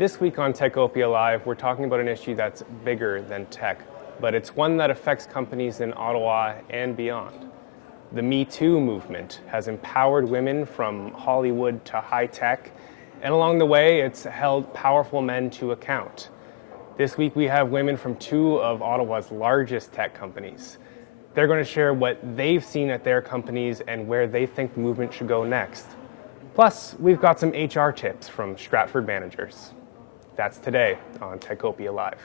This week on Techopia Live, we're talking about an issue that's bigger than tech, but it's one that affects companies in Ottawa and beyond. The Me Too movement has empowered women from Hollywood to high tech, and along the way, it's held powerful men to account. This week, we have women from two of Ottawa's largest tech companies. They're going to share what they've seen at their companies and where they think the movement should go next. Plus, we've got some HR tips from Stratford managers. That's today on Techopia Live.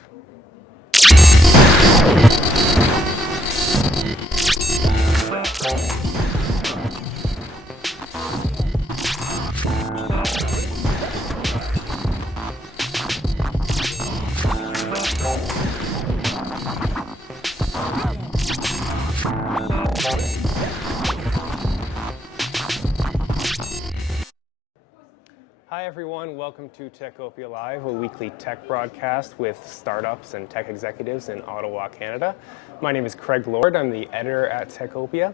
Hi everyone, welcome to Techopia Live, a weekly tech broadcast with startups and tech executives in Ottawa, Canada. My name is Craig Lord, I'm the editor at Techopia.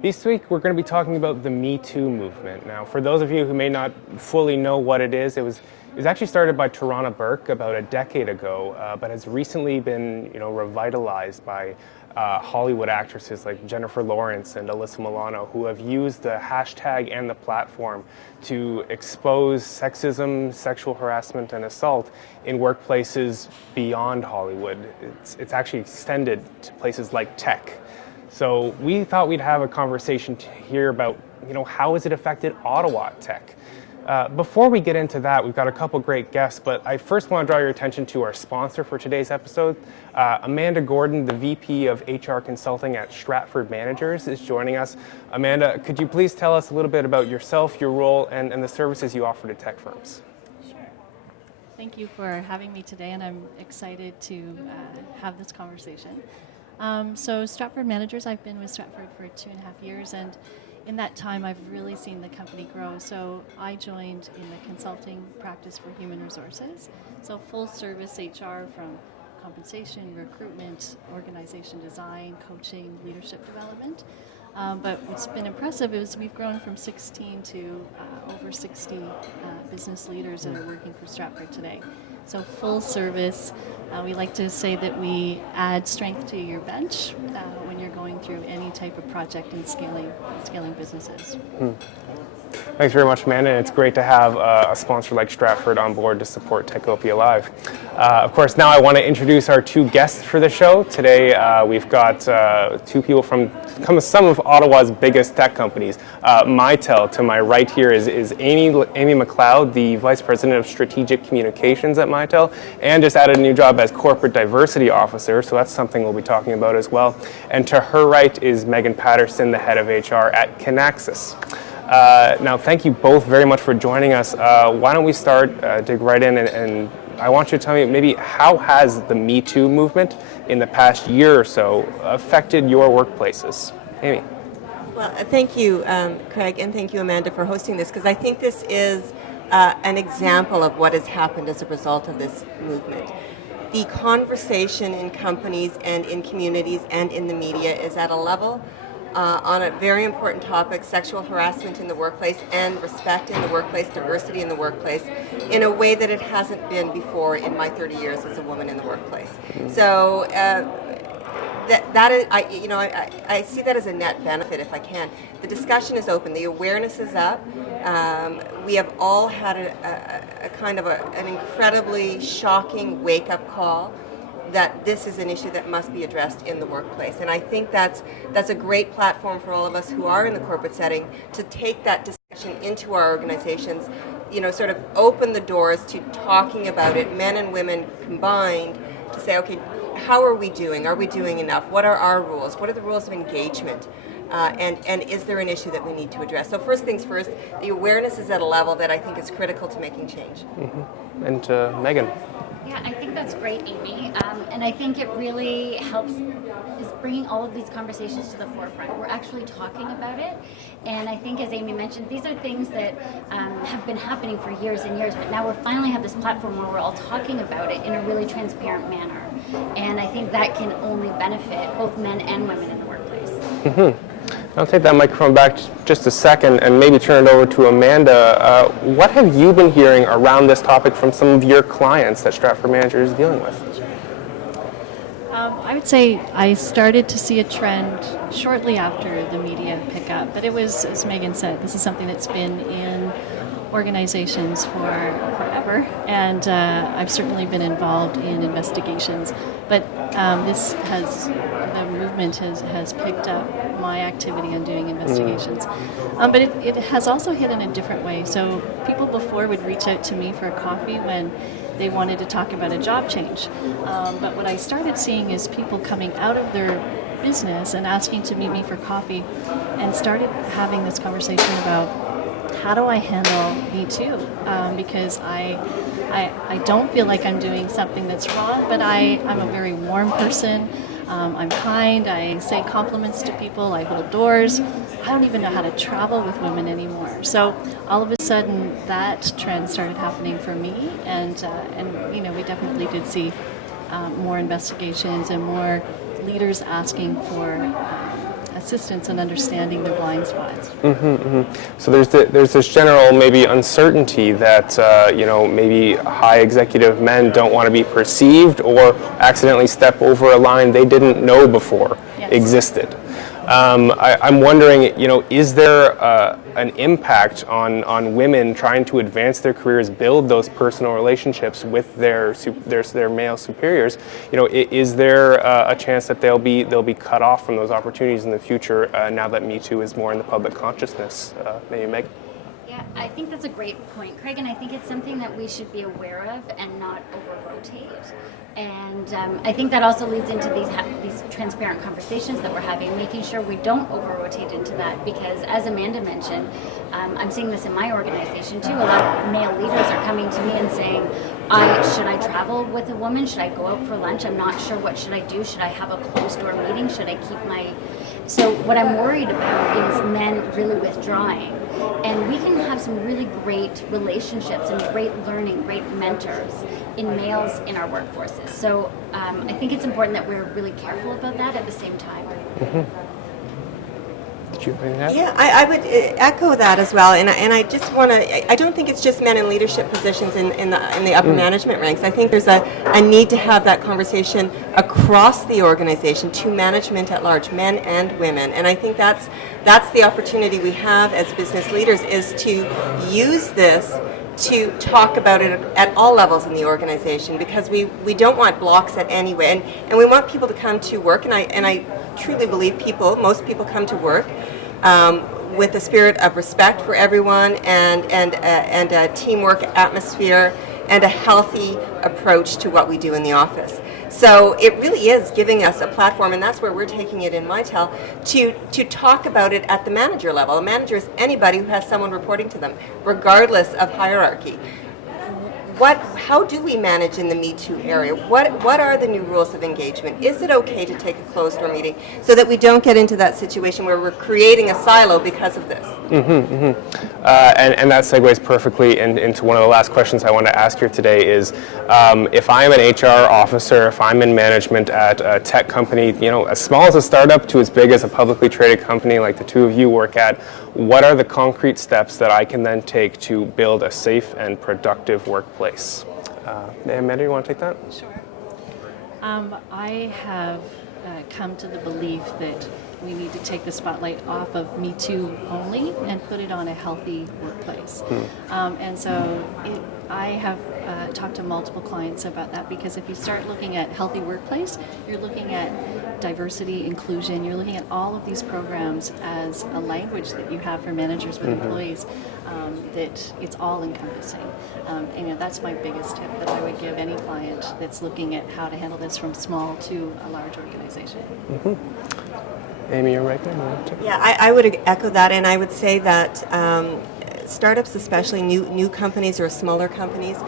This week we're going to be talking about the Me Too movement. Now, for those of you who may not fully know what it was actually started by Tarana Burke about a decade ago, but has recently been revitalized by Hollywood actresses like Jennifer Lawrence and Alyssa Milano, who have used the hashtag and the platform to expose sexism, sexual harassment, and assault in workplaces beyond Hollywood. It's actually extended to places like tech. So we thought we'd have a conversation to hear about, how has it affected Ottawa tech? Before we get into that, we've got a couple great guests, but I first want to draw your attention to our sponsor for today's episode. Amanda Gordon, the VP of HR Consulting at Stratford Managers, is joining us. Amanda, could you please tell us a little bit about yourself, your role, and the services you offer to tech firms? Sure. Thank you for having me today, and I'm excited to have this conversation. So Stratford Managers, I've been with Stratford for 2.5 years, and in that time, I've really seen the company grow. So I joined in the consulting practice for human resources. So full service HR from compensation, recruitment, organization design, coaching, leadership development. But what's been impressive is we've grown from 16 to over 60 business leaders that are working for Stratford today. So full service, we like to say that we add strength to your bench when you're going through any type of project and scaling businesses. Thanks very much, Amanda. It's great to have a sponsor like Stratford on board to support Techopia Live. Of course, now I want to introduce our two guests for the show. Today, we've got two people from some of Ottawa's biggest tech companies. Mitel, to my right here, is Amy McLeod, the Vice President of Strategic Communications at Mitel, and just added a new job as Corporate Diversity Officer, so that's something we'll be talking about as well. And to her right is Megan Patterson, the Head of HR at Kinaxis. Now, thank you both very much for joining us. Why don't we dig right in, and I want you to tell me maybe how has the Me Too movement in the past year or so affected your workplaces? Amy. Well, thank you, Craig, and thank you, Amanda, for hosting this, because I think this is an example of what has happened as a result of this movement. The conversation in companies and in communities and in the media is at a level on a very important topic, sexual harassment in the workplace and respect in the workplace, diversity in the workplace, in a way that it hasn't been before in my 30 years as a woman in the workplace. So that is, I see that as a net benefit if I can. The discussion is open, the awareness is up. We have all had a kind of an incredibly shocking wake-up call that this is an issue that must be addressed in the workplace. And I think that's a great platform for all of us who are in the corporate setting to take that discussion into our organizations, sort of open the doors to talking about it, men and women combined, to say, okay, how are we doing? Are we doing enough? What are our rules? What are the rules of engagement? And is there an issue that we need to address? So first things first, the awareness is at a level that I think is critical to making change. Mm-hmm. And Megan. Yeah, I think that's great, Amy. And I think it really helps is bringing all of these conversations to the forefront. We're actually talking about it. And I think, as Amy mentioned, these are things that have been happening for years and years, but now we finally have this platform where we're all talking about it in a really transparent manner. And I think that can only benefit both men and women in the workplace. Mm-hmm. I'll take that microphone back just a second and maybe turn it over to Amanda. What have you been hearing around this topic from some of your clients that Stratford Manager is dealing with? I would say I started to see a trend shortly after the media pickup, but it was, as Megan said, this is something that's been in organizations for forever, and I've certainly been involved in investigations, but the movement has picked up my activity on doing investigations. But it has also hit in a different way. So people before would reach out to me for a coffee when they wanted to talk about a job change. But what I started seeing is people coming out of their business and asking to meet me for coffee, and started having this conversation about how do I handle Me Too? Because I don't feel like I'm doing something that's wrong, but I'm a very warm person. I'm kind. I say compliments to people. I hold doors. I don't even know how to travel with women anymore. So all of a sudden, that trend started happening for me, and we definitely did see more investigations and more leaders asking for assistance in understanding their blind spots. So there's this general maybe uncertainty that maybe high executive men don't want to be perceived or accidentally step over a line they didn't know before existed. I'm wondering, is there an impact on women trying to advance their careers, build those personal relationships with their male superiors? Is there a chance that they'll be cut off from those opportunities in the future now that Me Too is more in the public consciousness? Maybe Meg? Yeah, I think that's a great point, Craig, and I think it's something that we should be aware of and not over-rotate. And I think that also leads into these transparent conversations that we're having, making sure we don't over-rotate into that, because as Amanda mentioned, I'm seeing this in my organization too. A lot of male leaders are coming to me and saying, should I travel with a woman? Should I go out for lunch? I'm not sure. What should I do? Should I have a closed-door meeting? Should I keep my... So what I'm worried about is men really withdrawing. And we can have some really great relationships and great learning, great mentors in males in our workforces. So I think it's important that we're really careful about that at the same time. Did you bring that? Yeah, I would echo that as well, and I just want to. I don't think it's just men in leadership positions in the upper management ranks. I think there's a need to have that conversation across the organization to management at large, men and women, and I think that's the opportunity we have as business leaders, is to use this to talk about it at all levels in the organization, because we don't want blocks at any way, and we want people to come to work, and I truly believe most people come to work with a spirit of respect for everyone and a teamwork atmosphere and a healthy approach to what we do in the office. So it really is giving us a platform, and that's where we're taking it in Mitel, to talk about it at the manager level. A manager is anybody who has someone reporting to them, regardless of hierarchy. How do we manage in the Me Too area? What are the new rules of engagement? Is it okay to take a closed door meeting so that we don't get into that situation where we're creating a silo because of this? And that segues perfectly into one of the last questions I want to ask here today is, if I'm an HR officer, if I'm in management at a tech company, as small as a startup to as big as a publicly traded company like the two of you work at, what are the concrete steps that I can then take to build a safe and productive workplace? Amanda, you want to take that? Sure. I have come to the belief that we need to take the spotlight off of Me Too only and put it on a healthy workplace. And so I have talked to multiple clients about that, because if you start looking at healthy workplace, you're looking at diversity, inclusion, you're looking at all of these programs as a language that you have for managers with employees, that it's all encompassing. And that's my biggest tip that I would give any client that's looking at how to handle this from small to a large organization. Amy, you're right there. Yeah, I would echo that, and I would say that startups, especially new companies or smaller companies,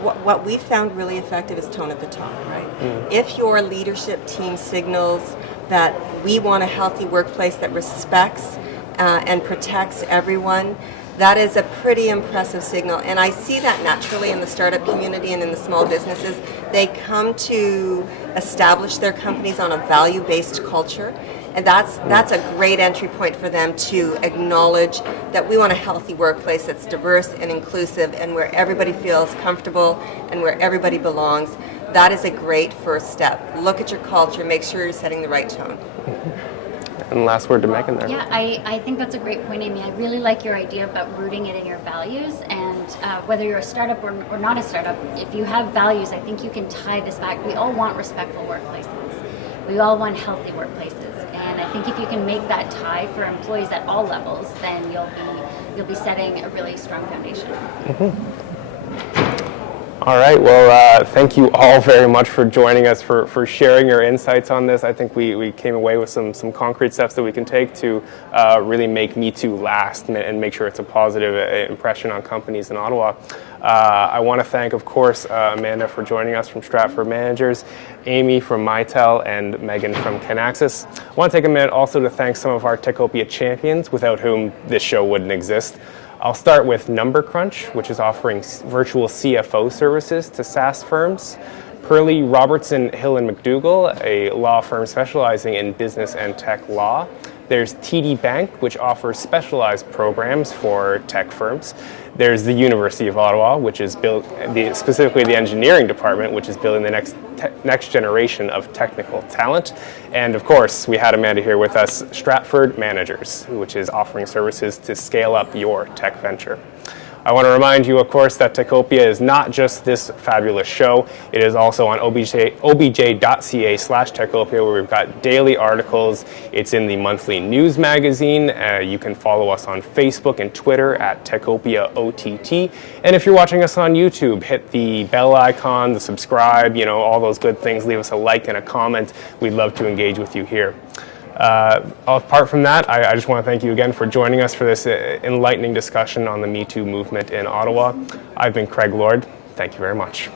what we found really effective is tone at the top, right? If your leadership team signals that we want a healthy workplace that respects and protects everyone, that is a pretty impressive signal. And I see that naturally in the startup community and in the small businesses. They come to establish their companies on a value-based culture. And that's a great entry point for them to acknowledge that we want a healthy workplace that's diverse and inclusive and where everybody feels comfortable and where everybody belongs. That is a great first step. Look at your culture, make sure you're setting the right tone. And last word to Megan there. Yeah, I think that's a great point, Amy. I really like your idea about rooting it in your values, and whether you're a startup or not a startup, if you have values, I think you can tie this back. We all want respectful workplaces. We all want healthy workplaces, and I think if you can make that tie for employees at all levels, then you'll be setting a really strong foundation. All right, well, thank you all very much for joining us, for sharing your insights on this. I think we came away with some concrete steps that we can take to really make Me Too last and make sure it's a positive impression on companies in Ottawa. I want to thank, of course, Amanda for joining us from Stratford Managers, Amy from Mitel, and Megan from Kinaxis. I want to take a minute also to thank some of our Techopia champions, without whom this show wouldn't exist. I'll start with Number Crunch, which is offering virtual CFO services to SaaS firms. Pearlie Robertson Hill and McDougall, a law firm specializing in business and tech law. There's TD Bank, which offers specialized programs for tech firms. There's the University of Ottawa, which is specifically the engineering department, which is building the next generation of technical talent. And of course, we had Amanda here with us, Stratford Managers, which is offering services to scale up your tech venture. I want to remind you, of course, that Techopia is not just this fabulous show. It is also on obj.ca/Techopia, where we've got daily articles. It's in the monthly news magazine. You can follow us on Facebook and Twitter at Techopia OTT. And if you're watching us on YouTube, hit the bell icon, the subscribe, all those good things. Leave us a like and a comment. We'd love to engage with you here. Apart from that, I just want to thank you again for joining us for this enlightening discussion on the Me Too movement in Ottawa. I've been Craig Lord. Thank you very much.